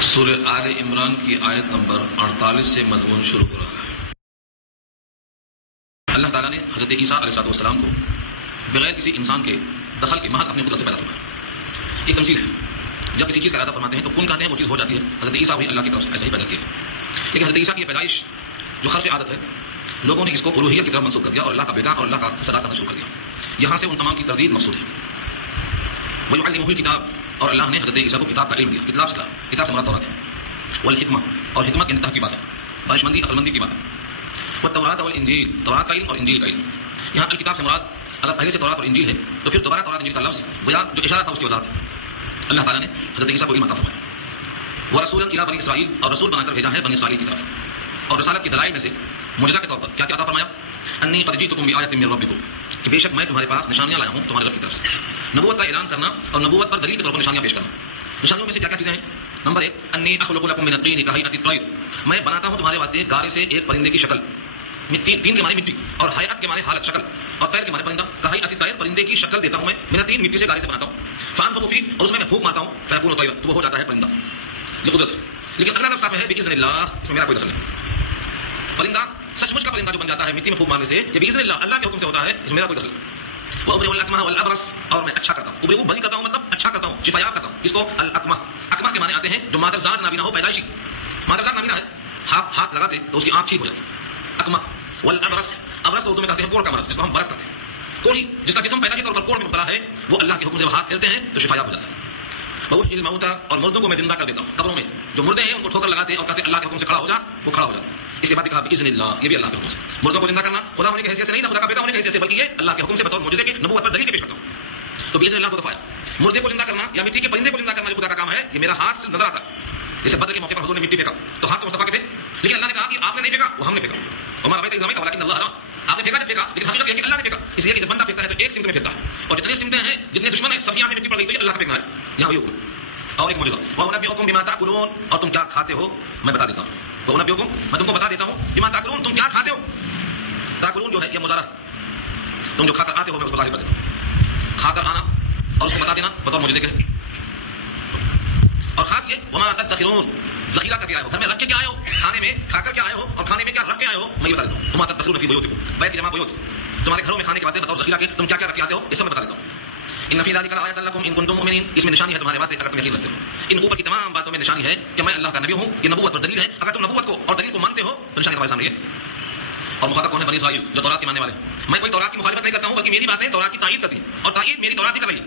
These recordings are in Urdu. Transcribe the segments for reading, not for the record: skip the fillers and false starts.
سورہ آل عمران کی آیت نمبر 48 سے مضمون شروع ہو رہا ہے۔ اللہ تعالیٰ نے حضرت عیسیٰ علیہ السلام کو بغیر کسی انسان کے دخل کے محض اپنے قدرت سے پیدا فرمایا۔ یہ تمثیل ہے، جب کسی چیز کا ارادہ فرماتے ہیں تو کن کہتے ہیں وہ چیز ہو جاتی ہے۔ حضرت عیسیٰ بھی اللہ کی طرف سے ایسا ہی پیدا کیا، لیکن حضرت عیسیٰ کی یہ پیدائش جو خرف عادت ہے، لوگوں نے اس کو الوہیت کی طرف منسوخ کر دیا اور اللہ کا بیٹا اور اللہ کا صدا کرنا شروع کر دیا۔ یہاں سے ان تمام کی تردید مقصود ہے۔ وَيُعَلِّمُهُ الْكِتَابَ، اور اللہ نے حضرت عیسیٰ کو کتاب کا علم دیا۔ کتاب سے مراد تورات ہے، والحکمہ، اور حکمت انتہا کی بات ہے، دانشمندی عقل مندی کی بات ہے۔ والتوراۃ والانجیل، تورات کا علم اور انجیل کا علم۔ یہاں الکتاب سے مراد اگر پہلے سے تورات اور انجیل ہے تو پھر دوبارہ تورات انجیل کا لفظ گویا جو اشارہ تھا اس کی وضاحت ہے۔ اللہ تعالیٰ نے حضرت عیسیٰ کو علم عطا فرمایا۔ ورسولا الی بنی اسرائیل، اور رسول بنا کر بھیجا ہے بنی اسرائیل کی طرف۔ اور رسالت کی دلائل میں سے معجزہ کے طور پر کیا کیا عطا فرمایا؟ انی قد جئتکم بآیۃ من ربکم، کہ بے شک میں تمہارے پاس نشانیاں لایا ہوں تمہارے رب کی طرف سے۔ نبوت کا اعلان کرنا اور نبوت پر دلیل کے طور پر نشانیاں پیش کرنا۔ نشانیوں میں سے کیا کیا چیزیں ہیں؟ نمبر 1، انی اخلق لکم من الطین کہیئۃ الطیر، میں بناتا ہوں تمہارے واسطے گارے سے ایک پرندے کی شکل۔ تین کے معنی مٹی، اور حیات کے معنی حالت شکل، اور طیر کے معنی پرندہ۔ کہیئۃ الطیر، پرندے کی شکل دیتا ہوں میں، من الطین مٹی سے گارے سے بناتا ہوں۔ فانفخ فیہ، اور اس میں پھونک مارتا ہوں، فیکون طیرا، تو وہ ہو جاتا ہے پرندہ۔ یہ قدرت۔ لیکن اگلا لفظ ہے باذن اللہ، اس میں میرا کوئی دخل نہیں۔ پرندہ سچ مچ کا پرندہ جو بن جاتا ہے مٹی میں پھونک مارنے سے، یہ باذن اللہ، اللہ کے حکم سے ہوتا ہے، اس میں میرا کوئی دخل نہیں۔ وَأُبْرِئُ الْأَكْمَحَ وَالْأَبْرَصَ، اور میں اچھا کرتا ہوں، ابرئ بری کرتا ہوں مطلب اچھا کرتا ہوں، شفا یاب کرتا ہوں۔ اس کو الاکمہ، اکمہ کے معنی آتے ہیں جو مادرزاد نابینا ہو، پیدائشی مادرزاد نابینا ہے، ہاتھ لگاتے تو اس کی آنکھ ٹھیک ہو جاتی، اکمہ۔ والابرص، ابرص کو اردو میں کہتے ہیں کوڑ کا مرض، جس کو ہم برس کہتے ہیں۔ کوڑی، جس کا جسم پیدا کے طور پر کوڑ میں مبتلا ہے، وہ اللہ کے حکم سے وہ ہاتھ پھیرتے ہیں تو شفا یاب ہو جاتا ہے۔ وَأُحْيِي الْمَوْتَى، اور مردوں کو میں زندہ کر دیتا ہوں، قبروں میں جو مردے ہیں ان کو ٹھوکر لگاتے اور کہتے اللہ کے حکم سے کھڑا ہو جا، وہ کھڑا ہو جاتا ہے۔ اس کے بعد کہا باذن اللہ، یہ بھی اللہ کے حکم سے۔ مردوں کو زندہ کرنا خدا ہونے کی حیثیت سے نہیں، نہ خدا کا بیٹا ہونے کی حیثیت سے، بلکہ یہ اللہ کے حکم سے بطور معجزے کے نبوت پر دلیل کے پیش کرتا ہوں۔ تو باذن اللہ کو دفاع ہے۔ مردے کو زندہ کرنا یا مٹی کے پرندے کو زندہ کرنا جو خدا کا کام ہے، یہ میرا ہاتھ سے نظر آتا ہے۔ جیسے بدر کے موقع پر حضور نے مٹی پھینکا تو ہاتھ تو مصطفیٰ کے تھے، لیکن اللہ نے کہا کہ آپ نے نہیں پھینکا، وہ ہم نے پھینکا۔ ہمارا بیت اسلامی کا ولکن اللہ رحم، آپ نے پھینکا نہیں پھینکا، لیکن حقیقت یہ ہے کہ اللہ نے پھینکا، اس لیے کہ جب بندہ پھینکتا ہے تو ایک سمت میں پھینکتا ہے، اور جتنے سمتیں ہیں جتنے دشمن ہیں سب یہاں پہ مٹی پڑ گئی تو یہ اللہ کا پھینکنا ہے، یہاں وہی حکم۔ اور ایک معجزہ، وَأُنَبِّئُكُم بِمَا تَأْكُلُونَ، اور تم کیا کھاتے ہو میں بتا دیتا ہوں۔ وَأُنَبِّئُكُم، میں تم کو بتا دیتا ہوں، بِمَا تَأْكُلُونَ، تم کیا کھاتے ہو۔ تاکلون جو ہے یہ مضارع، تم جو کھا کر آتے ہو میں اس کو ظاہر کر دیتا ہوں۔ کھا کر آنا اور اس کو بتا دینا بطور معجزے کے۔ اور خاص یہ وما تدخرون، ذخیرہ کر کے آئے ہو، گھر میں رکھ کے کیا آئے ہو، کھانے میں کھا کر کیا آئے ہو، اور کھانے میں کیا رکھ کے آئے ہو، میں یہ بتا دیتا ہوں۔ وما تدخرون فی بیوتکم، بیت کی جمع بیوت، تمہارے گھروں میں کھانے کے واسطے بطور ذخیرہ کے تم کیا کیا رکھ کے آتے ہو، یہ سب میں بتا دیتا ہوں۔ ان فی ذلک لآیۃ لکم ان کنتم مؤمنین، اس میں نشانی ہے تمہارے واسطے اگر تم یقین رکھتے ہو۔ ان اوپر کی تمام باتوں میں نشانی ہے کہ میں اللہ کا نبی ہوں، یہ نبوت پر دلیل ہے۔ اگر تم نبوت کو اور دلیل کو مانتے ہو تو نشانی تمہارے سامنے ہے۔ اور مخاطب کون ہے؟ بنی اسرائیل جو تورات کے ماننے والے ہیں۔ میں کوئی تورات کی مخالفت نہیں کرتا ہوں، بلکہ میری باتیں تورات کی تائید کرتی ہیں، اور تائید میری تورات بھی کر رہی ہے،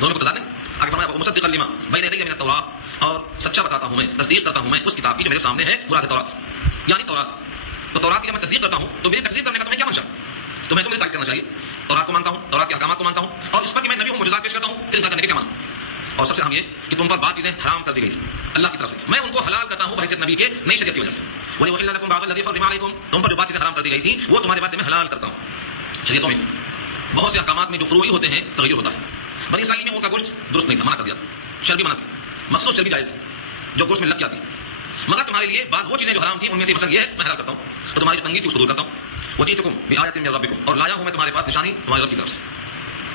دونوں کو تضاد نہیں۔ آگے فرمایا مصدقا لما بین یدی من التوراۃ، اور سچا بتاتا ہوں میں، تصدیق کرتا ہوں میں اس کتاب کی جو میرے سامنے ہے، مراد ہے تورات، یعنی تورات۔ تو تورات کی جب میں تصدیق کرتا ہوں تو میری تصدیق کرنے کا تمہیں کیا منشا؟ تمہیں تو میری تعریف کرنا چاہیے۔ تورات کو مانتا ہوں، تورات کے احکامات کو مانتا ہوں، اور اس پر کہ میں نبی ہوں، معجزات پیش کرتا ہوں، پھر انکار کرنے کے کیا مانوں؟ اور سب سے اہم یہ کہ تم پر بعض چیزیں حرام کر دی گئی تھی اللہ کی طرف سے، میں ان کو حلال کرتا ہوں بحیثیت نبی کے نئی شریعت کی وجہ سے۔ وَلِأُحِلَّ لَكُم بَعْضَ الَّذِي حُرِّمَ عَلَيْكُمْ، تم پر جو بات چیزیں حرام کر دی گئی تھی وہ تمہارے بارے میں حلال کرتا ہوں۔ شریعتوں میں بہت سے احکامات میں جو فروعی ہوتے ہیں تغیر ہوتا ہے۔ بنی اسرائیل میں ان کا گوشت درست نہیں تھا، منع کر دیا، چربی منع تھی، مخصوص چربی جائز تھی جو گوشت میں لگ جاتی، مگر تمہارے لیے بعض وہ چیزیں جو حرام تھیں ان میں سے مثلا یہ ہے میں حلال کرتا ہوں، اور تمہاری جو تنگی تھی اس کو دور کرتا ہوں۔ وَجِئْتُكُم بِآیَةٍ مِّن رَبِّكُم، اور لایا ہوں میں تمہارے پاس نشانی تمہارے رب کی طرف سے۔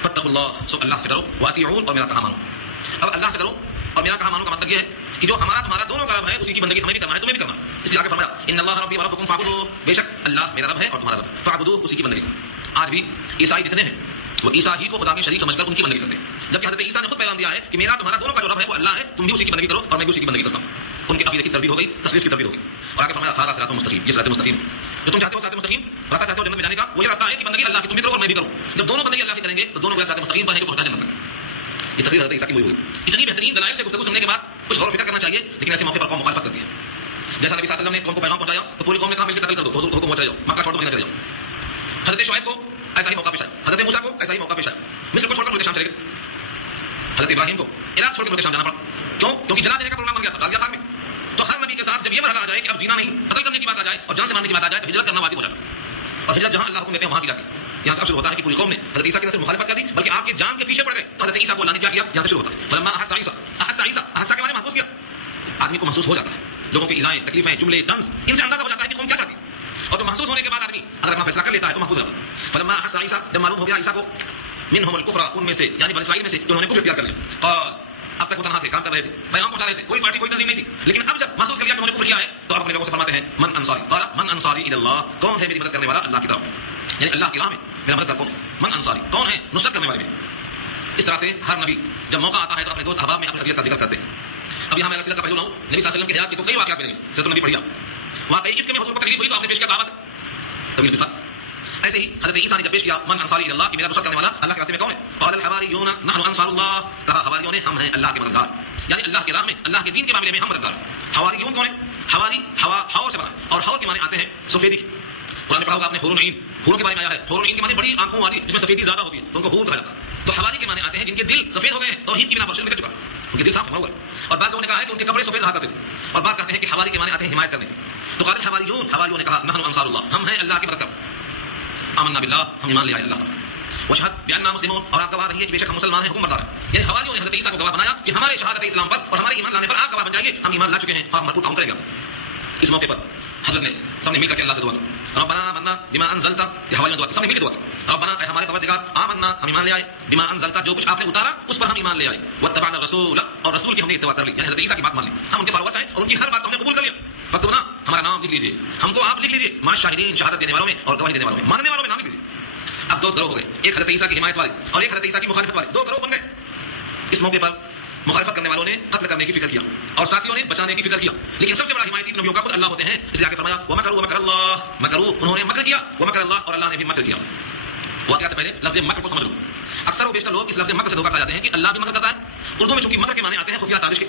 فَاتَّقُوا اللَّهَ، سو اللہ سے ڈرو، وَأَطِیعُونِ، اور میرا کہا مانو۔ اب اللہ سے ڈرو اور میرا کہا مانو کا مطلب یہ ہے کہ جو ہمارا تمہارا دونوں کا رب ہے اسی کی بندگی ہمیں بھی کرنا ہے، تمہیں بھی کرنا ہے۔ اس لیے آگے فرمایا ان اللہ ربی وربکم فاعبدوہ، بے شک اللہ میرا رب ہے اور تمہارا رب، فاعبدوہ، اسی کی بندگی کرو۔ آج بھی عیسائی جتنے ہیں وہ عیسیٰ ہی کو خدا میں شریک سمجھ کر ان کی بندگی کرتے ہیں، جبکہ حضرت عیسیٰ نے خود پیغام دیا ہے کہ میرا تمہارا دونوں کا جو رب ہے وہ اللہ ہے، تم بھی اسی کی بندگی کرو اور میں بھی اسی کی بندگی کرتا ہوں۔ ان کی عقیدے کی تربیت ہو گئی، تصویر کی تربیت ہو گئی۔ اور آگے فرمایا ھذا صراط مستقیم، یہ صراط مستقیم جو تم چاہتے ہو، صراط مستقیم راستہ چاہتے ہو جنت میں جانے کا، وہ یہ راستہ ہے کہ بندگی اللہ کی تم بھی کرو اور میں بھی کروں۔ جب دونوں بندگی اللہ کی کریں گے تو دونوں کو صراط مستقیم پر ہے کہ پہنچا جنت تک۔ یہ تقریر حضرت عیسیٰ کی ہوئی ہوئی اتنی بہترین دلائل سے گفتگو سننے کے بعد کچھ غور و فکر کرنا چاہیے، لیکن ایسے موقع پر قوم مخالفت کرتی ہے۔ جیسا نبی صلی اللہ علیہ وسلم نے قوم کو پیغام پہنچایا تو پوری قوم نے کہا مل کے قتل کر دو، حضور حکم ہو چلے جاؤ، مکہ چھوڑ دو، مدینہ چلے جاؤ۔ حضرت شعیب کو ایسا ہی موقع پیش آیا، حضرت موسیٰ کو ایسا ہی موقع پیش آیا، مصر کو چھوڑ کر ملک شام چلے گئے۔ حضرت ابراہیم کو عراق چھوڑ کے ملک شام جانا پڑا، کیوں؟ جلا دینے کا پروگرام بن گیا تھا، ڈال دیا آگ میں۔ تو ہر نبی کے ساتھ جب یہ مرحلہ آ جائے کہ اب جینا نہیں، قتل کرنے کی بات آ جائے اور جان سے مارنے کی بات آ جائے تو ہجرت کرنا واجب ہو جاتا ہے، اور ہجرت جہاں اللہ حکم دیتے ہیں وہاں کی جاتی ہے۔ یہاں سے شروع ہوتا ہے کہ پوری قوم نے حضرت عیسیٰ کی نہ صرف مخالفت کر دی بلکہ آپ کے جان کے پیچھے پڑ گئے، تو حضرت عیسیٰ کو اللہ نے کیا کیا، یہاں سے شروع ہوتا ہے۔ فلما احس عیسیٰ، احس کے معنی محسوس کیا، آدمی کو محسوس ہو جاتا ہے، لوگوں کی ایذائیں، تکلیفیں، جملے، طنز، ان سے اندازہ ہو جاتا ہے کہ قوم کیا چاہتی ہے، اور تو محسوس ہونے کے بعد آدمی اگر اپنا فیصلہ کر لیتا ہے تو محفوظ رہتا ہے۔ فلما احس عیسیٰ، جب معلوم ہو گیا عیسیٰ کو منہم الکفر، ان میں سے یعنی بنی اسرائیل میں سے انہوں نے کفر اختیار کر لیا، قال، اب تک وہ تنہا تھے, کام کر رہے تھے, پیغام پہنچا رہے تھے, کوئی پارٹی کوئی تنظیم نہیں تھی, لیکن اب جب محسوس کر لیا کہ انہوں نے کفر کیا ہے تو آپ اپنے لوگوں سے فرماتے ہیں من انصاری, قال من انصاری الی اللہ, کون ہے میری مدد کرنے والا اللہ کی طرف, یعنی اللہ کی راہ میں میرا مددگار کون ہے, من انصاری کون ہے نصرت کرنے والے میں. اس طرح سے ہر نبی جب موقع آتا ہے تو اپنے دوست احباب میں اپنی اذیت کا ذکر کرتے ہیں. اب یہاں میں اصلیت کا پہلو لاؤں, نبی صلی اللہ علیہ وسلم کے حیات کے تو کئی واقعات ملیں گے, سیرت النبی پڑھیا, واقعی افک میں حضور کو تکلیف ہوئی تو آپ نے پیش کیا صحابہ سے طویل قصہ. ایسے ہی حضرت عیسیٰ نے جب پیش کیا من انصاری الی اللہ کہ میرا نصرت کرنے والا اللہ کے راستے میں کون ہے, قال الحواریون نحن انصار اللہ, کہا حواریوں نے ہم ہیں اللہ کے مددگار, یعنی اللہ کی راہ میں اللہ کے دین کے معاملے میں ہم مددگار. حواریون کون ہے, حواری ہوا ہوا سے بنا, اور ہوا کے معنی آتے ہیں سفیدی. قرآن میں پڑھا ہوگا آپ نے حور العین, حوروں کے بارے میں آیا ہے, حور العین کے معنی بڑی آنکھوں والی جس میں سفیدی زیادہ ہوتی ہے تو ان کو حور کہا جاتا ہے. تو حواری کے معنی آتے ہیں جن کے دل سفید ہو گئے ہیں توحید کی بنا پر شرک میں چکا, ان کے دل صاف ہو گئے. اور بعض لوگوں نے کہا ہے کہ ان کے کپڑے سفید رہا کرتے تھے, اور بعض کہتے ہیں کہ حواری کے معنی آتے ہیں حمایت کرنے کے. تو قال الحواریون, حواریوں نے کہا نحن انصار اللہ, ہم ہیں اللہ کی مدد کرنے, آمنا باللہ, ہم ایمان لے آئے اللہ پر, واشہد باننا مسلمون, اور آپ گواہ رہیے کہ بے شک ہم مسلمان ہیں, حکم بردار ہیں. یعنی حواریوں نے حضرت عیسیٰ کو گواہ بنایا کہ ہمارے شہادت اسلام پر اور ہمارے ایمان لانے پر آپ گواہ بن جائیے, ہم ایمان لا چکے ہیں اور ہم بھرپور تعاون کریں گے. اس موقع پر حضرت نے سب نے مل کر کے اللہ سے دعا کی, ربنا آمنا بما انزلت, یہ حواریوں نے دعا کی, سب نے مل کے دعا کی, ربنا اے ہمارے پروردگار, آمنا ہم ایمان لے آئے, بما انزلت جو کچھ آپ نے اتارا اس پر ہم ایمان لے آئے, واتبعنا الرسول, اور رسول کی ہم نے اتباع کر لی, یعنی حضرت عیسیٰ کی بات مان لی, ہم ان کے فالوورز ہیں اور ان کی ہر بات کو ہم نے قبول کر لیا. فاکتبنا, ہمارا نام لکھ لیجیے, ہم کو آپ لکھ لیجیے, مع الشاہدین, شہادت دینے والوں میں اور گواہی دینے والوں میں, ماننے والوں میں نام لکھ لیجیے. اب دو گروہ ہو گئے, ایک حضرت عیسیٰ کی حمایت والے اور ایک حضرت عیسیٰ کی مخالفت والے, دو گروہ بن گئے. اس موقع پر مخالفت کرنے والوں نے قتل کرنے کی فکر کیا اور ساتھیوں نے بچانے کی فکر کیا, لیکن سب سے بڑا حمایتی نبیوں کا خود اللہ ہوتے ہیں, اس لیے آگے فرمایا ومکروا ومکر اللہ, مکروا انہوں نے مکر کیا, ومکر اللہ اور اللہ نے بھی مکر کیا. واقعہ سے پہلے لفظ مکر کو سمجھ لو. اکثر و بیشتر لوگ اس لفظ مکر سے دھوکہ کھا جاتے ہیں کہ اللہ بھی مکر کرتا ہے. اردو میں چونکہ مکر کے معنی آتے ہیں خفیہ سازش کے,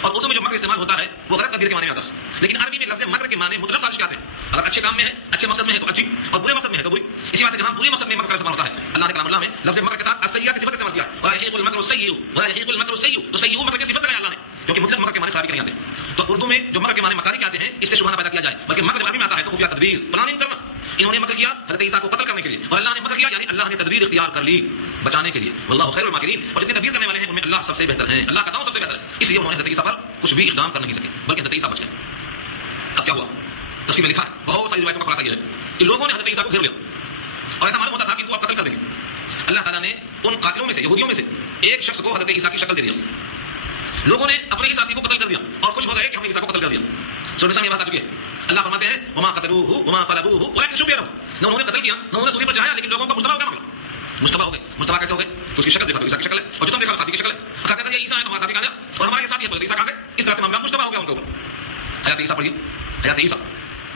اور اردو میں جو مکر استعمال ہوتا ہے وہ غلط تدبیر کے معنی میں آتا ہے, لیکن عربی میں لفظ مکر کے معنی مطلق سازش کے آتے ہیں. اگر اچھے کام میں ہے, اچھے مقصد میں ہے تو اچھی, اور برے مقصد میں ہے تو بری. اسی واسطے جہاں برے مقصد میں مکر کا استعمال ہوتا ہے, اللہ نے کلام اللہ میں لفظ مکر کے ساتھ السیئہ کی صفت استعمال کیا, وَيَحِيقُ الْمَكْرُ السَّيِّئُ وَيَحِيقُ الْمَكْرُ السَّيِّئُ, تو سیئُ مکر کی صفت لگائی اللہ نے, کیونکہ مطلق مکر کے معنی خرابی کے نہیں آتے. تو اردو میں جو مکر کے معنی مکاری کے آتے ہیں اس سے شبہہ نہ پیدا کیا جائے, بلکہ مکر عربی میں آتا ہے تو خفیہ تدبیر, پلاننگ کرنا. انہوں نے مکر کیا حضرت عیسیٰ کو قتل کرنے کے لیے, اور اللہ نے مکر کیا یعنی اللہ نے تدبیر اختیار کر لی بچانے کے لیے. واللہ خیر الماکرین, اور جتنے تدبیر کرنے والے ہیں ان میں اللہ سب سے بہتر ہیں, اللہ کا داؤں سب سے بہتر ہے. اس لیے انہوں نے حضرت عیسیٰ پر کچھ بھی اقدام کر نہیں سکے, بلکہ حضرت عیسیٰ بچ گئے. اب کیا ہوا, تفسیر میں لکھا ہے, بہت ساری روایتوں کا خلاصہ یہ ہے کہ لوگوں نے حضرت عیسیٰ کو گھیر لیا اور ایسا معلوم ہوتا تھا کہ ان کو آپ قتل کر دیں گے. اللہ تعالیٰ نے ان قاتلوں میں سے, یہودیوں میں سے ایک شخص کو حضرت عیسیٰ کی شکل دے دیا. لوگوں نے اپنے ہی ساتھی کو قتل کر دیا اور خوش ہو گئے کہ ہم نے عیسیٰ کو قتل کر دیا. سورہ میں یہ بات آ چکی ہے. اللہ فرماتے ہیں وما قتلوه وما صلبوه ولكن شبه لهم, نہ انہوں نے قتل کیا نہ انہوں نے سولی پر چڑھایا, لیکن لوگوں کو مشتبہ ہو گیا معاملہ, مشتبہ ہو گئے. مشتبہ کیسے ہو گئے, تو اس کی شکل دیکھا تو عیسیٰ کی شکل ہے, اور جسم دیکھا ساتھی کی شکل ہے, کہتے ہیں یہ عیسیٰ ہے تو ہمارا ساتھی کہاں گیا, اور ہمارے ساتھی ہے تو عیسیٰ کہاں گئے. اس طرح سے معاملہ مشتبہ ہو گیا ان کے اوپر. حیات عیسیٰ پڑھیے, حیات عیسیٰ,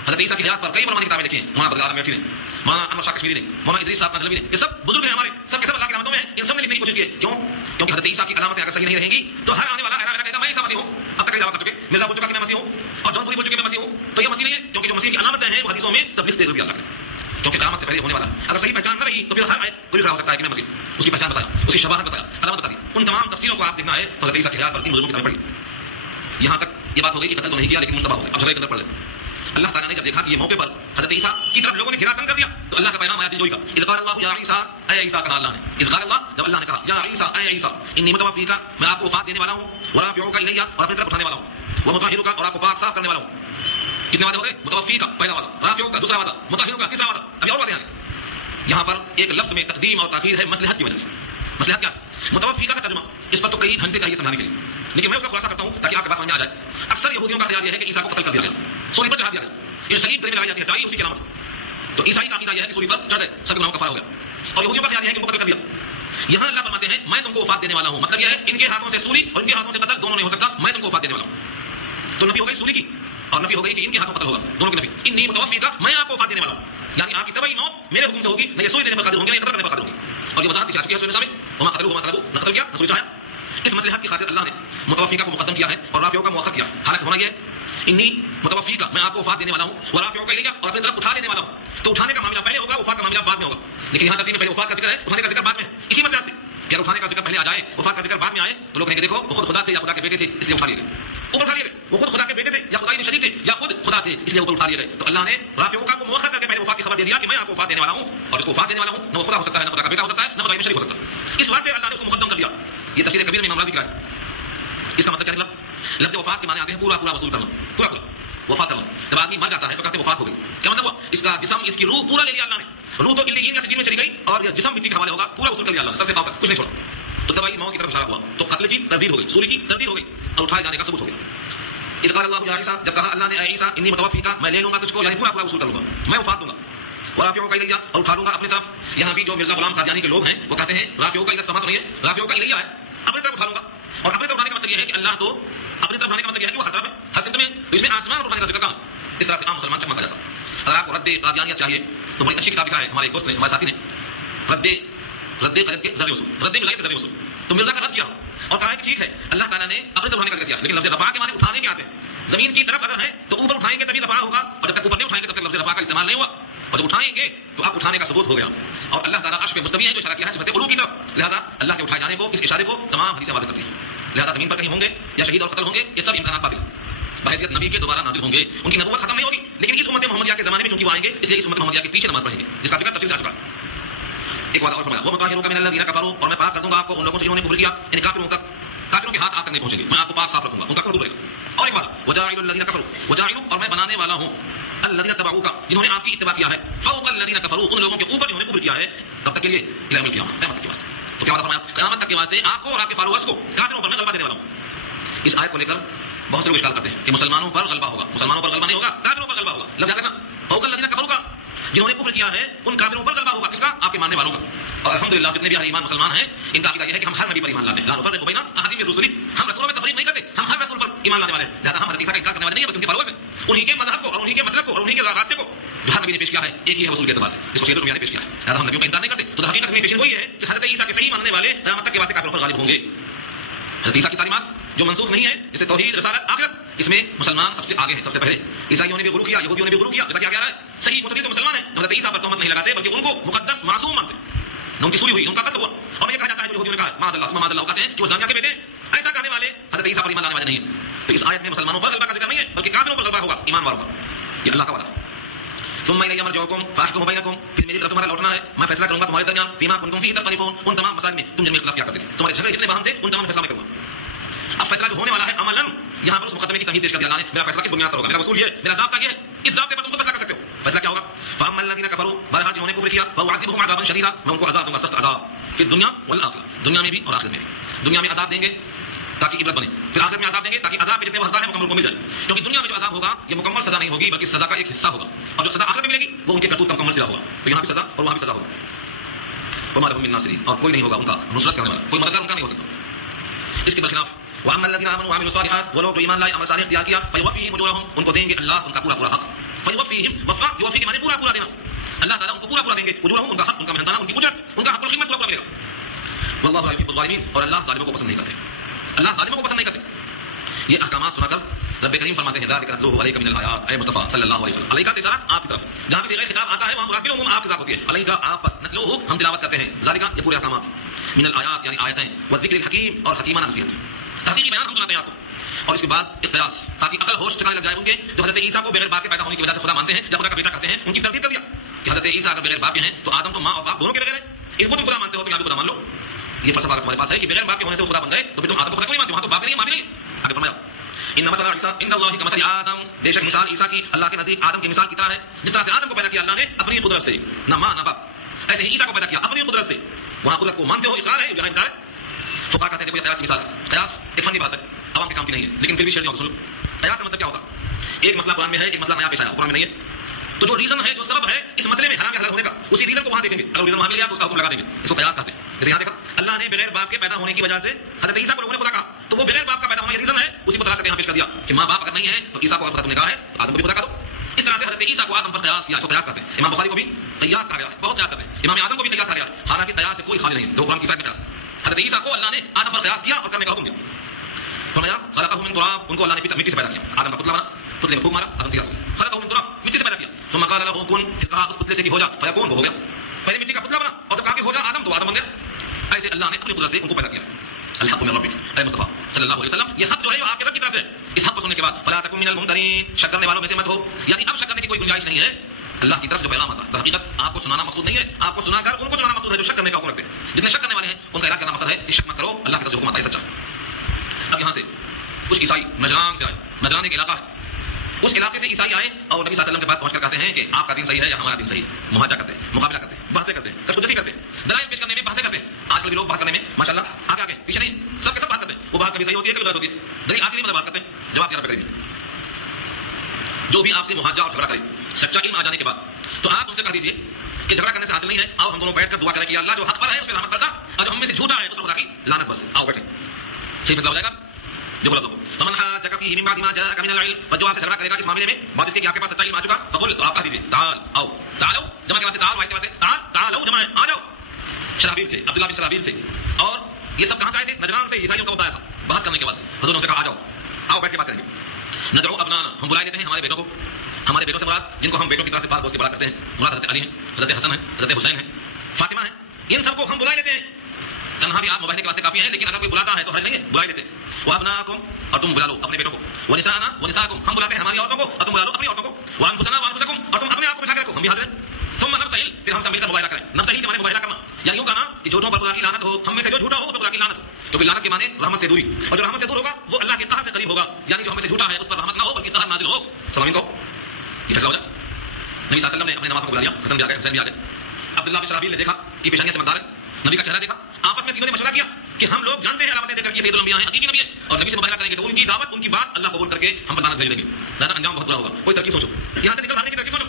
حضرت عیسیٰ کی حیات پر کئی علماء نے کتابیں لکھی ہیں. مولانا بدر میٹھی نے, مولانا انور شاہ کشمیری نے, مولانا ادریس صاحب ندوی نے, یہ سب بزرگ ہیں ہمارے, سب کے سب اللہ کی رحمتوں میں ہیں. ان سب نے لکھنے کی کوشش کی ہے. کیوں, کیونکہ حضرت عیسیٰ کی علامتیں اگر صحیح نہیں رہیں گی تو ہر آنے والا کہے گا میں عیسیٰ مسیح ہوں. اب تک دعویٰ کر چکے, مرزا بول چکا کہ میں مسیح ہوں, اور جون پوری بول چکے میں مسیح ہوں, تو یہ مسیح نہیں ہے, کیونکہ جو مسیح کی علامتیں ہیں وہ حدیثوں میں سب لکھتے ہوئے اللہ کریں, کیونکہ کرامت سے پہلے ہونے والا. اگر صحیح پہچان نہ رہی تو پھر ہر آیت کوئی کھڑا ہو سکتا ہے کہ میں مسیح, اس کی پہچان بتایا, اس کی شباہت بتایا, علامت بتا دی. ان تمام تفصیلوں کو آپ دیکھنا ہے تو حضرت عیسیٰ کی حیات پر 3 بزرگوں کی کتابیں پڑھی. یہاں تک یہ بات ہو گئی کہ قتل تو نہیں کیا لیکن مشتبہ ہو گئے. اب جگہ کے اندر پڑھ لیں. اللہ تعالیٰ نے جب دیکھا کہ یہ موقع پر حضرت عیسیٰ کی طرف لوگوں نے گھیرا تنگ کر دیا تو اللہ کا پیغام آیا دلجوئی کا, اذ قال اللہ یا عیسیٰ, اے عیسیٰ کہا اللہ نے, اذ قال اللہ, جب اللہ نے کہا یا عیسیٰ, اے عیسیٰ, انی متوفیک, میں آپ کو وفات دینے والا ہوں, ورافعک الیہ, اور اپنی طرف اٹھانے والا ہوں, ومطہرک, اور آپ کو پاک صاف کرنے والا ہوں. کتنے وعدے ہو گئے, متوفیک پہلا وعدہ, رافعک دوسرا وعدہ, مطہرک تیسرا وعدہ. ابھی اور وعدے ہیں. یہاں پر ایک لفظ میں تقدیم اور تاخیر ہے مصلحت کی وجہ سے. مصلحت کیا, متوفیک کا ترجمہ, اس پر تو کئی گھنٹے چاہیے سمجھانے کے لیے, لیکن میں اس کا خلاصہ کرتا ہوں تاکہ آپ کے پاس سمجھ میں آ جائے. اکثر یہودیوں کا خیال یہ ہے کہ عیسیٰ کو قتل کر دیا گیا, سولی پر چڑھا دیا گیا. یہ سلیب گلے میں لگائی جاتی ہے, ٹائی اسی کی علامت. تو عیسائی کا عقیدہ یہ ہے کہ سولی پر چڑھ گئے, سب گناہوں کا کفارہ ہو گیا, اور یہودیوں کا خیال یہ ہے کہ وہ قتل کر دیا. یہاں اللہ فرماتے ہیں میں تم کو وفات دینے والا ہوں, مطلب یہ ہے ان کے ہاتھوں سے سولی اور ان کے ہاتھوں سے قتل دونوں نہیں ہو سکتا, میں تم کو وفات دینے والا ہوں. تو نفی ہو گئی سولی کی اور نفی ہو گئی کہ ان کے ہاتھوں قتل ہوگا, دونوں کی نفی. انی متوفیک, میں آپ کو وفات دینے والا ہوں, یعنی آپ کی طبعی موت میرے حکم سے ہوگی, نہ یہ سولی دینے پر قادر ہوں گے نہ یہ قتل کرنے پر قادر ہوں گے. اور یہ وضاحت کی جا چکی ہے سورہ میں, وما قتلوه وما صلبوه, نہ قتل کیا نہ سولی چڑھایا. اس مصلحت کی خاطر اللہ نے متوفیکہ کو مقدم کیا ہے اور رافعہ کا مؤخر کیا. حالانکہ ہونا یہ ہے انی متوفیکہ, میں آپ کو وفات دینے والا ہوں, ورافعہ الیہ, اور اپنی طرف اٹھا لینے والا ہوں. تو اٹھانے کا معاملہ پہلے ہوگا, وفات کا معاملہ بعد میں ہوگا. لیکن یہاں ترتیب میں پہلے وفات کا ذکر ہے, اٹھانے کا ذکر بعد میں ہے. اسی مسئلہ سے کہ اٹھانے کا ذکر پہلے آ جائے, وفات کا ذکر بعد میں آئے تو لوگ کہیں گے دیکھو وہ خود خدا تھے یا خدا کے بیٹے تھے اس لیے اٹھا لیے گئے, اوپر اٹھا لیے گئے. وہ خود خدا کے بیٹے تھے یا خدائی شریک تھے یا خود خدا تھے اس لیے اوپر اٹھا لیے گئے. تو اللہ نے رافعہ کو مؤخر کر کے پہلے وفات کی خبر دے دیا کہ میں آپ کو وفات دینے والا ہوں, اور اس کو وفات دینے والا ہوں, نہ وہ خدا ہو سکتا ہے نہ خدا کا بیٹا ہو سکتا ہے نہ خدائی شریک ہو سکتا ہے. اس واسطے اللہ نے اس کو مقدم کر دیا. یہ تفسیر کبیر میں امام رازی کا ہے. اس کا مطلب کیا نکلا, لفظ وفات کے معنی آتے ہیں پورا پورا وصول کرنا, پورا پورا وفات کرنا. جب آدمی مر جاتا ہے تو کہتے ہیں وفات ہو گئی. کیا مطلب ہوا, اس کا جسم اس کی روح پورا لے لیا اللہ نے. روح تو علیین یا سجین میں چلی گئی اور جسم مٹی کے حوالے ہوگا, پورا وصول کر لیا اللہ نے, سب سے پاؤ تک کچھ نہیں چھوڑا. تو تباہی موت کی طرف اشارہ ہوا, تو قتل کی تردید ہو گئی, سولی کی تردید ہو گئی اور اٹھائے جانے کا ثبوت ہو گیا. اذ قال اللہ یا عیسیٰ, جب کہا اللہ نے اے عیسیٰ انی متوفیکا, میں لے لوں گا تجھ کو, یعنی پورا وصول کر لوں گا, میں وفات دوں گا, ورافعک الیہ, اور اٹھا لوں گا اپنی طرف. یہاں بھی جو مرزا غلام قادیانی کے لوگ ہیں وہ کہتے ہیں رافعک الی السماء تو نہیں ہے, رافعک الیہ ہے, اپنی طرف اٹھا لوں گا. اور اپنی طرف اٹھانے کا مطلب یہ ہے کہ اللہ تو اپنی طرف اٹھانے کا مطلب یہ ہے کہ وہ ہر طرف ہے, ہر سمت میں, تو اس میں آسمان اور اٹھانے کا ذکر کہاں. اس طرح سے عام مسلمان چمکا جاتا. اگر آپ کو رد قادیانیت چاہیے تو بڑی اچھی کتاب لکھا ہے ہمارے ایک دوست نے, ہمارے ساتھی نے, رد قادیانیت کے ذریعے وصول, رد ملائک کے ذریعے وصول. تو مرزا کا رد کیا اور کہا کہ ٹھیک ہے اللہ تعالیٰ نے اپنے طرف اٹھانے کا ذکر کیا, لیکن لفظ رفع کے معنی اٹھانے کے آتے ہیں. زمین کی طرف اگر ہے تو اوپر اٹھائیں گے تبھی رفع ہوگا, اور جب تک اوپر نہیں اٹھائیں گے تب تک لفظ رفع کا استعمال نہیں ہوا, اور جب اٹھائیں گے تو آپ اٹھانے کا ثبوت ہو گیا. اور اللہ تعالیٰ عرش پہ مستوی ہے جو اشارہ کیا ہے صفت علو کی طرف, لہٰذا اللہ کے اٹھائے جانے کو, اس اشارے کو تمام حدیثیں واضح کرتی ہیں. لہٰذا زمین پر کہیں ہوں گے یا شہید اور قتل ہوں گے, یہ سب امکانات باطل بحیثیت نبی کے دوبارہ نازل ہوں گے. ان کی نبوت ختم نہیں ہوگی, لیکن اس امت محمدیہ کے زمانے میں چونکہ وہ آئیں گے, اس لیے اس امت محمدیہ کے پیچھے نماز پڑھیں گے, جس کا ذکر تفصیل سے آ چکا. ایک بات اور فرمایا, وہ مطہرک من الذین کفروا, اور میں پاک کر دوں گا آپ کو ان لوگوں سے جنہوں نے کفر کیا, یعنی کافروں تک, کافروں کے ہاتھ آگ تک نہیں پہنچیں گے, میں آپ کو پاک صاف رکھوں گا, ان کا کفر دور رہے گا. اور ایک بات, وجاعل الذین کفروا, وجاعل, اور میں بنانے والا ہوں, الذین تبعوک, جنہوں نے آپ کی اتباع کیا ہے, فوق الذین کفروا, ان لوگوں کے اوپر جنہوں نے کفر کیا ہے, کب تک کے لیے, الی یوم القیامہ, قیامت تک کے واسطے. تو کیا بات فرمایا, قیامت تک کے واسطے آپ کو اور آپ کے فالوورز کو کافروں پر میں غلبہ دینے والا ہوں. اس آیت کو لے کر بہت سے لوگ اشکال کرتے ہیں کہ مسلمانوں پر غلبہ ہوگا, مسلمانوں پر غلبہ نہیں ہوگا, کافروں پر غلبہ ہوگا. لفظ یاد رکھنا, فوق الذین کفروا کا, جنہوں نے کفر کیا ہے ان کافروں پر غلبہ ہوگا, کس کا, آپ کے ماننے والوں کا. اور الحمدللہ جتنے بھی اہل ایمان مسلمان ہیں ان کا عقیدہ یہ ہے کہ ہم ہر نبی پر ایمان لاتے ہیں, لا نفرق بین احد من رسلہ, ہم رسولوں میں تفریق نہیں کرتے, ہم ہر رسول پر ایمان لانے والے ہیں. لہٰذا ہم حضرت عیسیٰ کا انکار کرنے والے نہیں ہیں, بلکہ ان کے فالوورز ہیں. انہی کے مذہب کو اور انہی کے مسلک کو اور انہی کے راستے کو جو ہر نبی نے پیش کیا ہے, ایک ہی ہے رسول کے اعتبار سے, اس کو سید الانبیاء نے پیش کیا ہے. لہٰذا ہم نبیوں کا انکار نہیں کرتے. تو حقیقت میں پیشین وہی ہے کہ حضرت عیسیٰ کے صحیح ماننے والے قیامت تک کے واسطے کافروں پر غالب ہوں گے. حضرت عیسیٰ کی تعلیمات جو منسوخ نہیں ہے, جیسے توحید, رسالت, آخرت, اس میں مسلمان سب سے آگے ہیں, سب سے پہلے. عیسائیوں نے بھی غلو کیا, یہودیوں نے بھی غلو کیا, جیسا کیا گیا ہے. صحیح متدین تو مسلمان ہیں, حضرت عیسیٰ پر تہمت نہیں لگاتے, بلکہ ان کو مقدس معصوم مانتے ہیں. ان کی سولی ہوئی, ان کا قتل ہوا, اور یہ کہا جاتا ہے یہودیوں نے کہا معاذ اللہ کہتے ہیں کہ وہ زانیہ کے بیٹے ہیں. ایسا کہنے والے حضرت عیسیٰ پر ایمان لانے والے نہیں ہیں. تو اس آیت میں مسلمانوں پر غلبہ کا ذکر نہیں ہے, بلکہ کافروں پر غلبہ ہوگا, ایمان والوں پر. یہ اللہ کا وعدہ. ثم الی مرجعکم فاحکم بینکم, پھر میری طرف تمہارا لوٹنا ہے, میں فیصلہ کروں گا تمہارے درمیان, فیما کنتم فیہ تختلفون, ان تمام مسائل میں تم جن میں اختلاف کیا کرتے تھے, تمہارے جھگڑے جتنے باہم تھے ان تمام میں فیصلہ میں کروں گا. اب فیصلہ جو ہونے والا ہے عملاً, یہاں پر اس مقدمے کی تمہید پیش کر دیا اللہ نے, میرا فیصلہ کس بنیاد پر ہوگا, میرا اصول یہ ہے, میرا ضابطہ یہ ہے, اس ضابطے پر تم فیصلہ کر سکتے ہو. فیصلہ کیا ہوگا, فاما الذین کفروا, بہرحال جنہوں نے کفر کیا, فاعذبهم عذابا شدیدا, میں ان کو عذاب دوں گا, سخت عذاب, فی الدنیا والآخرہ, دنیا میں بھی اور آخرت میں بھی. دنیا میں عذاب دیں گے تاکہ عبرت بنے, پھر آخرت میں عذاب دیں گے تاکہ عذاب کے جتنے حقدار ہیں مکمل کو مل جائے. کیونکہ دنیا میں جو عذاب ہوگا یہ مکمل سزا نہیں ہوگی, بلکہ سزا کا ایک حصہ ہوگا, اور جو سزا آخرت میں ملے گی وہ ان کے کرتوت کا مکمل سزا ہوگا. تو یہاں بھی سزا اور وہاں بھی سزا ہوگا. وما لهم من ناصرین, اور کوئی نہیں ہوگا ان کا نصرت کرنے والا, کوئی مددگار ان کا نہیں ہو سکتا. اس کے برخلاف واما الذين امنوا وعملوا الصالحات, وہ لوگ جو ایمان لائے عمل صالح اختیار کیا, فیوفیہم اجورہم, ان کو دیں گے اللہ ان کا پورا پورا حق. فیوفیہم, وفا یوفی کے معنی پورا پورا دینا, اللہ تعالیٰ ان کو پورا پورا دیں گے, اجورہم ان کا حق, ان کا محنتانہ, ان کی اجرت, ان کا حق القیمت پورا پورا ملے گا. واللہ لا یحب الظالمین, اور اللہ ظالموں کو پسند نہیں کرتے, اللہ ظالموں کو پسند نہیں کرتے. یہ احکامات سنا کر رب کریم فرماتے ہیں ذالک نتلوہ علیک من الآیات, اے مصطفیٰ صلی اللہ علیہ وسلم, علیہ کا سے اشارہ آپ کی طرف, جہاں بھی صیغہ خطاب آتا ہے وہاں مراد بالعموم آپ کی ذات ہوتی ہے. علیہ کا آپ پر, نتلوہ ہم تلاوت کرتے ہیں, ذالک یہ پورے احکامات, من الآیات یعنی آیتیں, والذکر الحکیم, اور حکیمانہ نصیحت, تحقیقی بیان ہم سناتے ہیں آپ کو. اور اس کے بعد اقتیاس, تاکہ عقل ہوش ٹھکانے لگ جائے ان کے جو حضرت عیسیٰ کو بغیر باپ کے پیدا ہونے کی وجہ سے خدا مانتے ہیں یا خدا کا بیٹا کہتے ہیں. ان کی تردید کر دیا کہ حضرت عیسیٰ اگر بغیر باپ کے ہیں تو آدم تو ماں اور باپ دونوں کے بغیر ہیں, ان کو تم خدا مانتے ہو تو یہاں بھی خدا مان لو. یہ فلسفہ اگر تمہارے پاس ہے کہ بغیر باپ کے ہونے سے وہ خدا بن گئے, تو پھر تم آدم کو خدا کیوں نہیں مانتے, وہاں تو باپ نہیں مانتے نہیں. آگے فرمایا ان مثل عیسیٰ عند اللہ کمثل آدم, بے شک مثال عیسیٰ کی اللہ کے نزدیک آدم کی مثال کی طرح ہے. جس طرح سے آدم کو پیدا کیا اللہ نے اپنی قدرت سے, نہ ماں نہ باپ, ایسے ہی عیسیٰ کو پیدا کیا اپنی قدرت سے. وہاں قدرت کو مانتے ہو, اقرار ہے, یہاں انکار ہے. فقہا کہتے ہیں کہ قیاس کی مثال ہے, قیاس ایک فنی بات ہے, عوام کے کام کی نہیں ہے, لیکن پھر بھی شرعیوں کو سن لو. قیاس کا مطلب کیا ہوتا ہے, ایک مسئلہ قرآن میں ہے, ایک مسئلہ نیا پیش آیا, قرآن میں نہیں ہے, تو جو ریزن ہے, جو سبب ہے اس مسئلے میں حرام یا حلال ہونے کا, اسی ریزن کو وہاں دیکھیں گے, اگر ریزن وہاں مل گیا تو اس کا حکم لگا دیں گے. اس کو قیاس کہتے ہیں. جیسے یہاں دیکھا اللہ نے بغیر باپ کے پیدا ہونے کی وجہ سے حضرت عیسیٰ کو لوگوں نے خدا کہا, تو وہ بغیر باپ کا پیدا ہونے کا ریزن ہے, اسی کو تلاش کرتے یہاں پیش کر دیا کہ ماں باپ اگر نہیں ہے تو عیسیٰ کو اگر خدا تم نے کہا ہے تو آدم کو بھی خدا کہا دو. اس طرح سے حضرت عیسیٰ کو آدم پر قیاس کیا, اس کو قیاس کہتے ہیں. امام بخاری کو بھی قیاس کہا گیا, بہت قیاس کرتے ہیں. امام اعظم کو بھی قیاس کہا گیا, حالانکہ قیاس سے کوئی خالی نہیں ہے, دو قرآن کی سائد میں قیاس. حضرت عیسیٰ کو اللہ نے آدم پر قیاس کیا اور کرنے کا حکم دیا. فرمایا خلقہ من تراب, ان کو اللہ نے مٹی سے پیدا کیا, آدم کا پتلا بنا, پتلے میں پھونک مارا, آدم تیار. خلقہ من تراب, مٹی سے پیدا کیا. ثم قال له كن, پھر کہا اس پتلے سے کہ ہو جا, فیکون, وہ ہو گیا. پہلے مٹی کا پتلا بنا اور جب کہا کہ ہو جا آدم, تو آدم بن گیا. ایسے اللہ نے اپنی قدرت سے ان کو پیدا کیا. الحق من ربک, اے مصطفیٰ صلی اللہ علیہ وسلم, یہ حق جو ہے وہ آپ کے رب کی طرف سے. اس حق کو سننے کے بعد فلا تکن من الممترین, شک کرنے والوں میں سے مت ہو, یعنی اب شک کرنے کی کوئی گنجائش نہیں ہے. اللہ کی طرف جو پیغام آتا ہے حقیقت آپ کو سنانا مقصود نہیں ہے, آپ کو سنا کر ان کو سنانا مقصود ہے جو شک کرنے کا حکم رکھتے ہیں. جتنے شک کرنے والے ہیں ان کا علاج کرنا مقصد ہے کہ شک مت کرو, اللہ کی طرف جو حکم آتا ہے سچا. اب یہاں سے کچھ عیسائی نجران سے آئے, نجران ایک علاقہ ہے, اس علاقے سے عیسائی آئے اور نبی صلی اللہ علیہ وسلم کے پاس پہنچ کر کہتے ہیں کہ آپ کا دین صحیح ہے یا ہمارا دین صحیح ہے. محاجہ کرتے ہیں, مقابلہ کرتے ہیں, بحثیں کرتے ہیں, کٹوجتی کرتے ہیں. دلائل پیش کرنے میں بحثیں کرتے ہیں. آج کل بھی لوگ بحث کرنے میں ماشاءاللہ آگے پیچھے نہیں, سب کے سب بحث کرتے ہیں. وہ بحث کبھی صحیح ہوتی ہے کبھی غلط ہوتی ہے, دلیل آتی نہیں مطلب بحث کرتے ہیں. جواب دیا رب کریں گے جو بھی آپ سے محاجہ اور جھگڑا کرے سچا علم آ جانے کے بعد, تو آپ ان سے کہہ دیجیے کہ جھگڑا کرنے سے حاصل نہیں ہے, آؤ ہم دونوں بیٹھ کر دعا کریں کہ اللہ جو حق پر ہے اس پہ رحمت برسا, اور جو ہم میں سے جھوٹا ہے اس پر خدا کی لعنت برسے. آؤ بیٹھیں, صحیح فیصلہ ہو جائے گا جو غلط ہو. فمن حاجك فيه من بعد ما جاءك من العلم, جو آپ سے جھگڑا کرے گا اس معاملے میں بعد اس کے کہ آپ کے پاس سچا علم آ چکا, فقل, تو آپ کہہ دیجیے تعال آؤ, تعالو جمع کے واسطے تعال, واحد کے واسطے تعال, تعالو جمع ہے آ جاؤ. شرابیل تھے, عبداللہ بن شرابیل تھے, اور یہ سب کہاں سے آئے تھے؟ نجران سے, عیسائیوں کا بتایا تھا بحث کرنے کے واسطے. حضور نے ان سے کہا آ جاؤ, آؤ بیٹھ کے بات کریں گے. ندعو ابنانا, ہم بلائے دیتے ہیں ہمارے بیٹوں کو, ہمارے بیٹوں سے مراد جن کو ہم بیٹوں کی طرح سے پال پوس کے بڑا کرتے ہیں, مراد حضرت علی ہیں, حضرت حسن ہیں, حضرت حسین ہیں, فاطمہ ہیں, ان سب کو ہم بلائے دیتے ہیں. تنہا بھی آپ مباہنے کے واسطے کافی ہیں, لیکن اگر کوئی بلاتا ہے تو حرج نہیں ہے, بلائے دیتے. وابناکم, اور تم بلا لو اپنے بیٹوں کو, ونساءنا ونساءکم, ہم بلاتے ہیں ہماری عورتوں کو اور تم بلا لو اپنی عورتوں کو, وانفسنا وانفسکم, اور تم اپنے آپ کو بچا کے رکھو, ہم بھی حاضر ہیں. ثم نبتہل, پھر ہم سب مل کر مباہلہ کریں. نبتہل کے معنی مباہلہ کرنا, یعنی یوں کہنا کہ جھوٹوں پر خدا کی لعنت ہو, ہم میں سے جو جھوٹا ہو اس پر خدا کی لعنت ہو, کیونکہ لعنت کے معنی رحمت سے دوری, اور جو رحمت سے دور ہوگا وہ اللہ کے قہر سے قریب ہوگا, یعنی جو ہم میں سے جھوٹا ہے اس پر رحمت نہ ہو بلکہ قہر نازل ہو. سامعین کو یہ فیصلہ ہو جائے. نبی صلی اللہ علیہ وسلم نے اپنے نماز کو بلا لیا, حسن بھی آ گئے, حسین بھی آ گئے. عبداللہ بن شرابیل نے دیکھا کہ پیشانیاں چمکدار ہیں, نبی کا چہرہ دیکھا, آپس میں تینوں نے مشورہ کیا کہ ہم لوگ جانتے ہیں علامتیں دیکھ کر کہ سید الانبیاء ہیں, حقیقی نبی ہیں, اور نبی سے مباہلہ کریں گے تو ان کی دعوت, ان کی بات اللہ قبول کر کے ہم پر لعنت بھیج دیں گے, لہذا انجام بہت برا ہوگا. کوئی ترکیب سوچو, یہاں سے نکل بھاگنے کی ترکیب سوچو.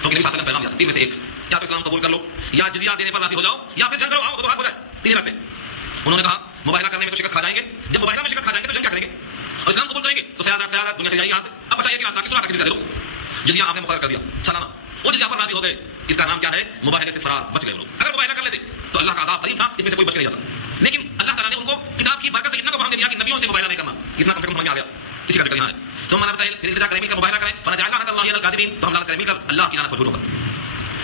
کیونکہ نبی صلی اللہ علیہ وسلم پیغام دیا تھا تین میں سے ایک, یا تو اسلام قبول کر لو, یا جزیہ دینے پر راضی ہو جاؤ, یا پھر جنگ کرو, آؤ تو ہو جائے. تین راستے. انہوں نے کہا مباہلہ کرنے میں تو شکست کھا جائیں گے, جب مباہلہ میں شکست کھا جائیں گے تو جنگ کیا کریں گے, اور اسلام قبول کریں گے تو سیادت دنیا سے جائے گی یہاں سے. اب بچائیے کہ راستہ کی سنا کر جزیہ دے دو. جزیہ آپ نے مقرر کر دیا سالانہ, وہ جزیہ پر راضی ہو گئے. اس کا نام کیا ہے؟ مباہلے سے فرار, بچ گئے لوگ. اگر مباہلہ کر لیتے تو اللہ کا عذاب قریب تھا, اس میں سے کوئی بچ نہیں جاتا. لیکن اللہ تعالیٰ نے ان کو کتاب کی برکت سے اتنا کو فہم دے دیا کہ نبیوں سے مباہلہ نہیں کرنا, اتنا کم سے کم سمجھ آ گیا. اسی کا ذکر یہاں ہے. ثم نبتہل, پھر التجا کریں مل کر مباہلہ کریں, فنجعل لعنت اللہ علی الکاذبین, تو ہم لعنت کریں مل کر اللہ کی لعنت پر جھوٹوں پر.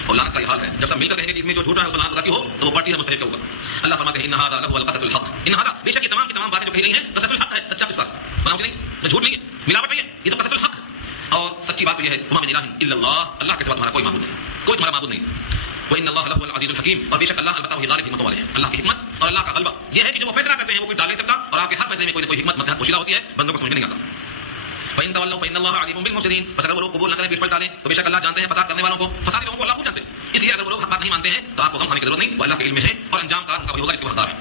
اور لعنت کا یہ حال ہے, جب سب مل کر کہیں گے کہ اس میں جو جھوٹا ہے اس پر لعنت خدا کی ہو تو وہ بڑھتی ہے مستحق کے اوپر. اللہ فرماتے ہیں ان ھذا لہو القصص الحق, ان ھذا, بے شک یہ تمام کی تمام باتیں جو کہی گئی ہیں قصص الحق ہے, سچا قصہ, بناوٹی نہیں, جھوٹ نہیں ہے, ملاوٹ نہیں ہے, یہ تو قصص الحق ہے. اور سچی بات تو یہ ہے وما من الہ الا اللہ, اللہ کے سوا تمہارا کوئی معبود نہیں, کوئی تمہارا معبود نہیں. وان اللہ لہو العزیز الحکیم, اور بے شک اللہ البتہ وہی غالب حکمتوں والے ہیں. اللہ کی حکمت اور اللہ کا غلبہ یہ ہے کہ جو وہ فیصلہ کرتے ہیں وہ کوئی ٹال نہیں سکتا, اور آپ کے ہر فیصلے میں کوئی نہ کوئی حکمت مصلحت پوشیدہ ہوتی ہے, بندوں کو سمجھ نہیں آتا. فإن تولوا فإن الله عليم بالمفسدين, بس اگر وہ لوگ قبول نہ کریں پیٹ پلٹ ڈالیں تو بے شک اللہ جانتے ہیں فساد کرنے والوں کو, فسادی لوگوں کو اللہ خوب جانتے ہیں. اس لیے اگر وہ لوگ حق بات نہیں مانتے ہیں تو آپ کو غم کھانے کی ضرورت نہیں, وہ اللہ کے علم میں ہے, اور انجام کار ان کا وہی ہوگا جس کے حقدار ہے.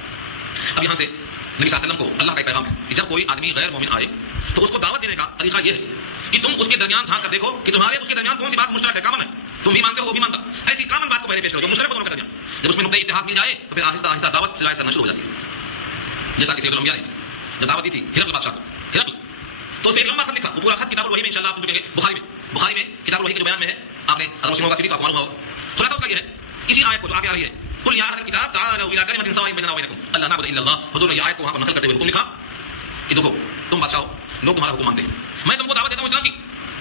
اب یہاں سے نبی صلی اللہ علیہ وسلم کو اللہ کا ایک پیغام ہے کہ جب کوئی آدمی غیر مومن آئے تو اس کو دعوت دینے کا طریقہ یہ ہے کہ تم اس کے درمیان جھانک کر دیکھو کہ تمہارے اس کے درمیان کون سی بات مشترک ہے, کامن ہے, تم بھی مانتے ہو وہ بھی مانتا, ایسی کامن بات کو پہلے پیش کرو جو مشترک ہو دونوں کے درمیان. جب اس میں نقطہ اتحاد مل جائے تو پھر آہستہ آہستہ دعوت سے کرنا شروع ہو جاتی ہے. جیسا کہ سید الانبیاء نے جب دعوت دی تھی ہرقل بادشاہ کو, ہرقل تو اس میں ایک لمبا خط لکھا, وہ پورا خط کتاب الوحی میں انشاءاللہ آپ سن چکے ہیں, بخاری میں کتاب الوحی کے جو بیان میں ہے, آپ نے اگر مسلموں کا سیدھی کو معلوم ہوگا. خلاصہ اس کا یہ ہے, اسی آیت کو جو آگے آ رہی ہے, قل یا اہل الکتاب تعالوا الی کلمۃ سواء بیننا وبینکم الا نعبد الا اللہ, حضور نے یہ آیت کو وہاں پر نقل کرتے ہوئے حکم لکھا کہ دیکھو تم بادشاہ ہو, لوگ تمہارا حکم مانتے ہیں, میں تم کو دعوت دیتا ہوں اسلام کی,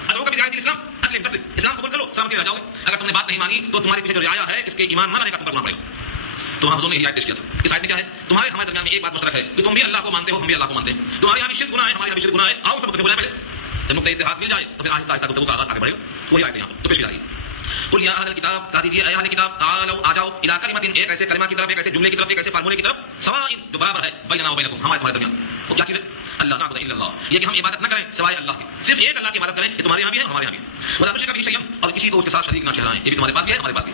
اگر وہ کبھی جائے اسلام اسلم تسلم, اسلام قبول کر لو, سلامتی رہ جاؤ گے. اگر تم نے بات نہیں مانی تو تمہارے پیچھے جو رعایا ہے اس کے ایمان نہ لانے کا تم پر کرنا پڑے گا. تو وہاں حضور نے یہ آیت پیش کیا تھا. اس آیت میں کیا ہے, تمہارے ہمارے درمیان میں ایک بات مشترک ہے کہ تم بھی اللہ کو مانتے ہو, ہم بھی اللہ کو مانتے ہیں, تمہارے یہاں بھی شرک گناہ ہے, ہمارے یہاں بھی شرک گناہ ہے, آؤ اس میں متفق ہو جائیں پہلے. جب نقطہ اتحاد مل جائے تو پھر آہستہ آہستہ گفتگو کا آغاز آگے بڑھے گا. وہی آیت یہاں تو پیش کی جا رہی ہے. قل یا اہل الکتاب, کہہ دیجیے اے اہل کتاب, تعالوا آ جاؤ الی کلمۃ, ایک ایسے کلمہ کی طرف, ایک ایسے جملے کی طرف, ایک ایسے فارمولے کی طرف, سواء جو برابر ہے, بیننا و بینکم, ہمارے تمہارے درمیان. وہ کیا چیز ہے؟ اللہ نعبد الا اللہ, یہ کہ ہم عبادت نہ کریں سوائے اللہ کی, صرف ایک اللہ کی عبادت کریں, یہ تمہارے یہاں بھی ہے ہمارے یہاں بھی ہے. ولا تشرک به شیئا, اور کسی کو اس کے ساتھ شریک نہ ٹھہرائیں, یہ بھی تمہارے پاس بھی ہے ہمارے پاس بھی.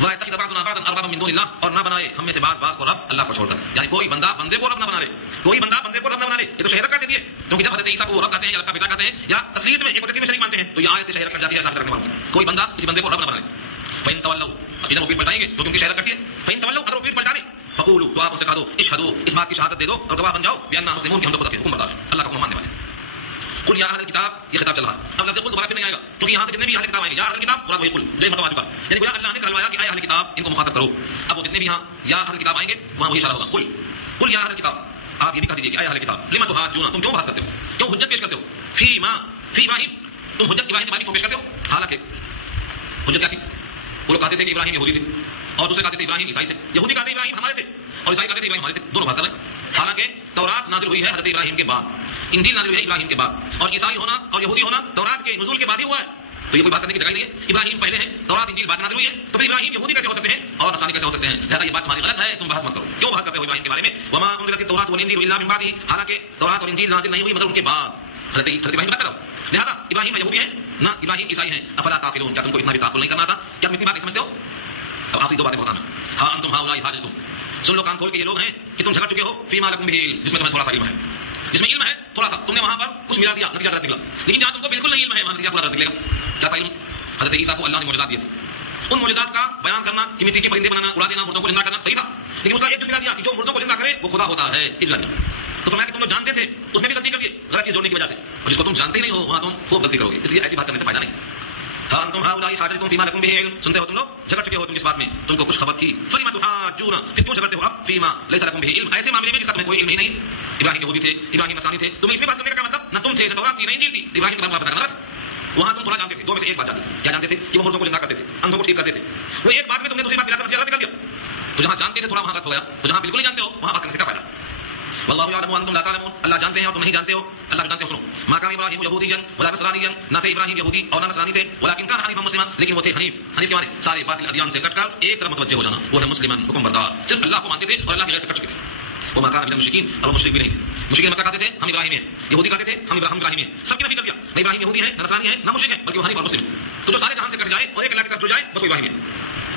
ولا يتخذ بعضنا بعضا اربابا من دون الله, اور نہ بنائے ہم میں سے بعض کو رب اللہ کو چھوڑ کر, یعنی کوئی بندہ بندے کو رب نہ بنا لے, کوئی بندہ بندے کو رب نہ بنا لے. یہ تو شرک کر دیتی ہے, کیونکہ جب حضرت عیسیٰ کو رب کہتے ہیں یا رب کا بیٹا کہتے ہیں یا تثلیث میں ایک وقت میں شریک مانتے ہیں تو یہ آیت سے شرک کر جاتی ہے ثابت کرنے والوں. کوئی بندہ کسی بندے کو رب نہ بنا لے. فإن تولوا, ادھر وہ پیٹ پلٹائیں گے کیونکہ ان کی شرک کرتی ہے. فإن تولوا, اگر وہ پیٹ پلٹا لیں, فقولوا, تو آپ ان سے کہہ دو, اشہدوا, اس بات کی شہادت دے دو اور گواہ بن جاؤ, بأننا مسلمون, کہ ہم تو خدا کے حکم بردار ہیں, اللہ کا حکم ماننے والے. قل یا اہل الکتاب, یہ خطاب چل رہا ہے, اب لفظ قل دوبارہ پھر نہیں آئے گا کیونکہ یہاں سے جتنے بھی اہل کتاب آئیں گے, یا اہل کتاب مراد وہی قل جو مرتبہ آ چکا, یعنی گویا اللہ نے کہلوایا کہ اے اہل کتاب ان کو مخاطب کرو. اب وہ جتنے بھی یہاں یا اہل کتاب آئیں گے وہاں وہی اشارہ ہوگا, قل یا اہل کتاب, آپ یہ بھی کہہ دیجیے کہ اے اہل کتاب, لما تحاجون, تم کیوں بحث کرتے ہو, کیوں حجت پیش کرتے ہو, فی ابراہیم, تم حجت ابراہیم کو پیش کرتے ہو. حالانکہ حجت کیا تھی, وہ لوگ کہتے تھے کہ ابراہیم یہودی تھے, اور دوسرے کہتے تھے ابراہیم عیسائی تھے. یہودی کہتے ابراہیم ہمارے تھے, اور عیسائی کہتے ابراہیم ہمارے تھے, دونوں بحث کر رہے ہیں. حالانکہ تورات نازل ہوئی ہے حضرت ابراہیم کے بعد, انجیل نازل ہوئی ہے ابراہیم کے بعد, اور عیسائی ہونا اور یہودی ہونا تورات کے نزول کے بعد ہی ہوا ہے. تو یہ کوئی بات کرنے کی جگہ نہیں ہے. ابراہیم پہلے ہیں, تورات انجیل بعد نازل ہوئی ہے, تو پھر ابراہیم یہودی کیسے ہو سکتے ہیں اور نصرانی کیسے ہو سکتے ہیں؟ لہذا یہ بات تمہاری غلط ہے, تم بحث مت کرو. کیوں بحث کرتے ہو ابراہیم کے بارے میں؟ وما انزلت التوراۃ والانجیل الا من بعدہ, حالانکہ تورات اور انجیل نازل نہیں ہوئی مگر ان کے بعد, حضرت ابراہیم کا کرو. لہذا ابراہیم یہودی ہیں نہ ابراہیم عیسائی ہیں. افلا تعقلون, کیا تم کو اتنا بھی تعقل نہیں کرنا تھا؟ کیا تم اتنی بات نہیں سمجھتے ہو؟ اب آخری دو باتیں بتانا. ہاں انتم ہاؤلائی حاجزتم، سن لو کان کھول کے، یہ لوگ ہیں کہ تم جھگڑ چکے ہو فیما لکم بہ علم، جس میں تمہیں تھوڑا سا علم ہے، جس میں علم ہے تھوڑا سا، تم نے وہاں پر کچھ ملا دیا، نتیجہ غلط نکلا. لیکن جہاں تم کو بالکل نہیں علم ہے وہاں نتیجہ پورا غلط نکلے گا. کیا تھا علم؟ حضرت عیسیٰ کو اللہ نے معجزات دیے تھے، ان معجزات کا بیان کرنا کہ مٹی کے پرندے بنانا، اڑا دینا، مردوں کو زندہ کرنا صحیح تھا، لیکن اس کا ایک جو ملا دیا کہ جو مردوں کو زندہ کرے وہ خدا ہوتا ہے، علم دیا. تو فرمایا کہ تم لوگ جانتے تھے، اس میں بھی غلطی کر کے غلط چیز جوڑنے کی وجہ سے، اور جس کو تم جانتے ہی نہیں ہو وہاں تم خوب غلطی کرو گے، اس لیے ایسی بات کرنے سے فائدہ نہیں. ہاں انتم ہاؤلائی حاجزتم فیما لکم بہ علم، سنتے ہو تم لوگ جھگڑ چکے ہو تم اس بات میں، تم کو کچھ خبر تھی، فلیما تحاجون، پھر کیوں جھگڑتے ہو اب فیما لیس لکم بہ علم، ایسے معاملے میں جس کا تمہیں کوئی علم ہی نہیں. ابراہیم یہودی تھے، ابراہیم نصرانی تھے، تم اس میں بات کرنے کا کیا مطلب؟ نہ تم تھے، نہ تورات تھی، نہ انجیل تھی، ابراہیم کا مطلب غلط. وہاں تم تھوڑا جانتے تھے، دو میں سے ایک بات جانتے تھے. کیا جانتے تھے؟ کہ وہ مردوں کو زندہ کرتے تھے، اندھوں کو ٹھیک کرتے تھے. وہ ایک بات میں تم نے دوسری بات ملا کر نتیجہ غلط نکال دیا. تو جہاں جانتے تھے تھوڑا وہاں غلط ہو گیا، تو جہاں بالکل نہیں جانتے ہو وہاں بات کرنے سے کیا فائدہ؟ واللہ یعلم وانتم لا تعلمون، اللہ جانتے ہیں اور تم نہیں جانتے ہو. اللہ بھی جانتے ہو. سنو، ما کان ابراہیم یہودیا ولا نصرانیا، نہ تھے ابراہیم یہودی اور نہ نصرانی تھے، ولکن کان حنیفا مسلما، لیکن وہ تھے حنیف. حنیف کے معنی سارے باطل ادیان سے کٹ کر ایک طرف متوجہ ہو جانا، وہ ہے مسلمان، حکم بردار، صرف اللہ کو مانتے تھے اور اللہ کے غیر سے کٹ چکے تھے. وہ ما کان من المشرکین، اور وہ مشرک بھی نہیں تھے. مشرکین مکہ کہتے تھے ہم ابراہیمی ہیں، یہودی کہتے تھے ہم ابراہیمی ہیں، سب کی نفی کر دیا، نہ ابراہیم یہودی ہے، نہ نصرانی ہے، نہ مشرک ہے، بلکہ وہ حنیف اور مسلم ہے. تو جو سارے جہان سے کٹ جائے اور ایک اللہ کے طرف جڑ جائے بس وہ ابراہیمی ہے.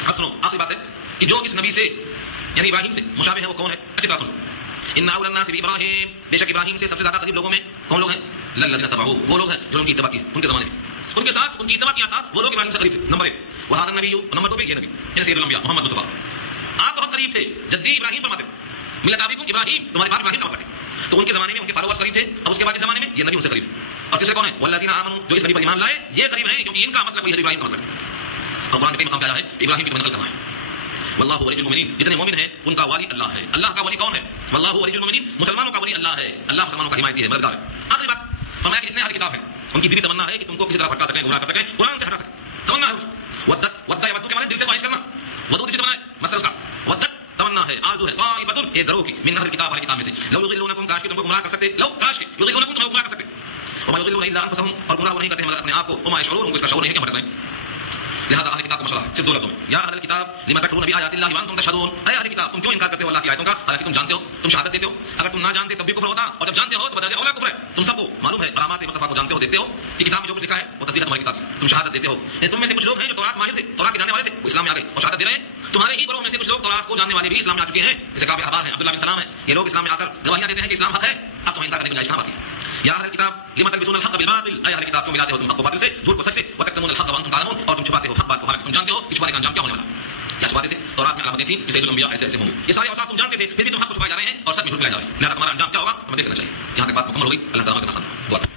اب سنو آخری بات ہے کہ جو اس نبی سے یعنی ابراہیم سے مشابہ ہے وہ کون ہے؟ اچھی طرح سنو. ان اول الناس بابراہیم، بے شک ابراہیم سے سب سے زیادہ قریب لوگوں میں کون لوگ ہیں؟ للذین تبعوہ، وہ لوگ ہیں جو ان کی اتباع کی ان کے زمانے میں، ان کے ساتھ ان کی اتباع کیا تھا، وہ لوگ ابراہیم سے قریب تھے. نمبر 1 وہذا النبی، نمبر 2 پہ یہ نبی یعنی سید الانبیاء محمد مصطفیٰ، آپ بہت قریب تھے. جدی ابراہیم فرماتے تھے ملت ابیکم ابراہیم، تمہارے باپ ابراہیم کا مسلک ہے. تو ان کے زمانے میں ان کے فالوورز قریب تھے، اور اس کے بعد کے زمانے میں یہ نبی ان سے قریب. اور تیسرے کون ہے؟ والذین آمنوا، جو اس نبی پر ایمان لائے یہ قریب ہیں کیونکہ ان کا مسلک وہی ہے ابراہیم کا مسلک ہے. اور قرآن میں کئی مقام پہ آیا ہے ابراہیم کی نقل کرنا ہے. واللہ ولی المؤمنین، جتنے مومن ہیں ان کا والی اللہ ہے. اللہ کا ولی کون ہے؟ واللہ ولی المؤمنین، مسلمانوں کا ولی اللہ ہے. اللہ مسلمانوں کا حمایتی ہے، مددگار ہے. آخری بات فرمایا کہ جتنے اہل کتاب ہیں ان کی دلی تمنا ہے کہ تم کو کسی طرح بھٹکا سکیں، گمراہ کر سکیں، قرآن سے ہٹا سکیں. تمنا ہے ودع یودع کے معنی دل سے خواہش کرنا، ودود جسے بنائے مسئلہ اس کا ودع تمنا ہے، آرزو ہے، طائفۃ ایک گروہ کی من اہل کتاب، اہل کتاب میں سے، لو یضلونکم، کاش کہ تم کو گمراہ کر سکتے، لو کاش کہ یضلونکم تمہیں گمراہ کر سکتے، وما یضلون الا انفسهم، اور گمراہ نہیں کرتے ہیں مگر اپنے آپ کو، وما یشعرون، ان کو اس کا شعور نہیں ہے کہ بھٹک رہے ہیں. لہذا اہل کتاب کا مسئلہ ہے صرف 2 لفظوں میں، یا اہل کتاب لما تکفرون بآیات اللہ وانتم تشهدون، اے اہل کتاب تم کیوں انکار کرتے ہو اللہ کی آیتوں کا حالانکہ تم جانتے ہو، تم شہادت دیتے ہو. اگر تم نہ جانتے تب بھی کفر ہوتا، اور جب جانتے ہو تو بدرجہ اولا کفر ہے. تم سب کو معلوم ہے، علامات مصطفیٰ کو جانتے ہو، دیتے ہو کہ کتاب میں جو کچھ لکھا ہے وہ تصدیق ہے تمہاری کتاب کی، تم شہادت دیتے ہو. تم میں سے کچھ لوگ ہیں جو تورات ماہر تھے، تورات کے جاننے والے تھے، وہ اسلام میں آ گئے اور شہادت دے رہے ہیں. تمہارے ہی گروہ میں سے کچھ لوگ تورات کو جاننے والے بھی اسلام میں آ چکے ہیں، جیسے کعب احبار ہیں، عبداللہ بن سلام ہیں. یہ لوگ اسلام میں آ کر گواہیاں دیتے ہیں کہ اسلام حق ہے. اب تمہیں انکار کرنے کی گنجائش نہ باقی. یا اہل کتاب لما تلبسون الحق بالباطل، اے اہل کتاب کیوں ملاتے ہو تم حق کو باطل سے، جھوٹ کو سچ سے، وتکتمون الحق وانتم تعلمون، اور تم چھپاتے ہو حق بات کو حالانکہ تم جانتے ہو کہ چھپانے کا انجام کیا ہونے والا ہے. کیا چھپاتے تھے؟ تورات میں علامتیں تھیں کہ سید الانبیاء ایسے ایسے ہوں گے. یہ سارے اوصاف تم جانتے تھے، پھر بھی تم حق کو چھپائے جا رہے ہیں اور سچ میں جھوٹ ملائے جا رہے ہیں. لہذا تمہارا انجام کیا ہوگا ہمیں دیکھنا چاہیے. یہاں تک بات مکمل ہو گئی. اللہ تعالیٰ کا نام